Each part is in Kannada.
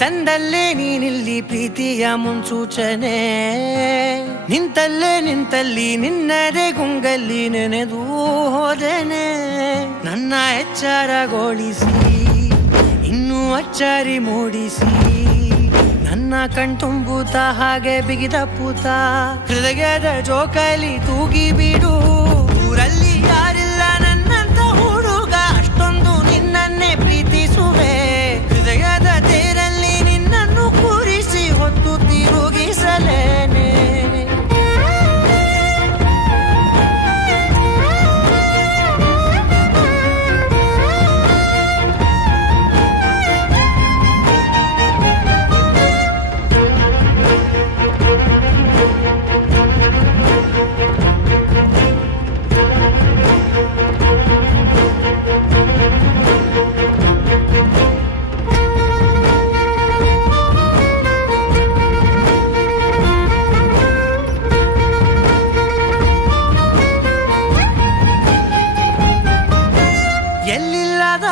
ತಂದಲ್ಲೇ ನೀನಿಲ್ಲಿ ಪ್ರೀತಿಯ ಮುನ್ಸೂಚನೆ ನಿಂತಲ್ಲಿ ನಿನ್ನದೇ ಗುಂಗಲ್ಲಿ ನೆನೆದು ಹೋದೆನೆ ನನ್ನ ಎಚ್ಚರಗೊಳಿಸಿ ಇನ್ನೂ ಅಚ್ಚರಿ ಮೂಡಿಸಿ ನನ್ನ ಕಣ್ತುಂಬುತ್ತ ಹಾಗೆ ಬಿಗಿದ ಪೂತ ಹೃದಯದ ಜೋಕಾಲಿ ತೂಗಿ ಬಿಡು ಊರಲ್ಲಿ ಯಾರಿಲ್ಲ ನನ್ನಂತ ಹುಡುಗ ಅಷ್ಟೊಂದು ನಿನ್ನನ್ನೇ ಪ್ರೀತಿಸುವೆ ಹೃದಯದ ತೇರಲ್ಲಿ ನಿನ್ನನ್ನು ಕೂರಿಸಿ ಹೊತ್ತು ತಿರುಗಿಸಲೇನೆ ಎಲ್ಲಿಲ್ಲದ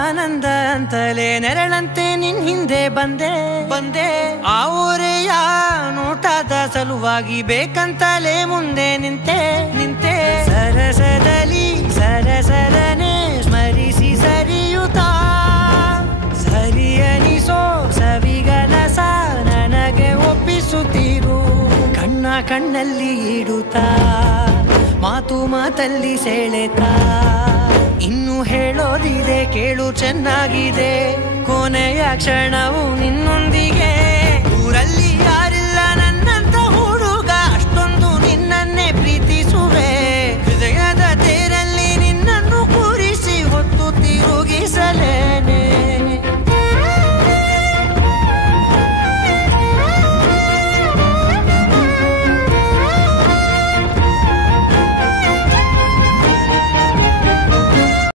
ಆನಂದ ಅಂತಲೇ ನೆರಳಂತೆ ನಿನ್ ಹಿಂದೆ ಬಂದೆ ಆ ಊರೆಯ ನೋಟದ ಸಲುವಾಗಿ ಬೇಕಂತಲೇ ಮುಂದೆ ನಿಂತೆ ಸರಸದಲ್ಲಿ ಸರಸರನೆ ಸ್ಮರಿಸಿ ಸರಿಯುತ್ತಾ ಸರಿಯನಿಸೋ ಸವಿಗನಸ ನನಗೆ ಒಪ್ಪಿಸುತ್ತೀರು ಕಣ್ಣಲ್ಲಿ ಇಡುತ್ತಾ ಮಾತಲ್ಲಿ ಸೆಳೆತಾ ಇನ್ನು ಹೇಳೋದಿದೆ ಕೇಳು ಚೆನ್ನಾಗಿದೆ ಕೊನೆಯ ಕ್ಷಣವು ನಿನ್ನೊಂದಿಗೆ ಊರಲ್ಲಿ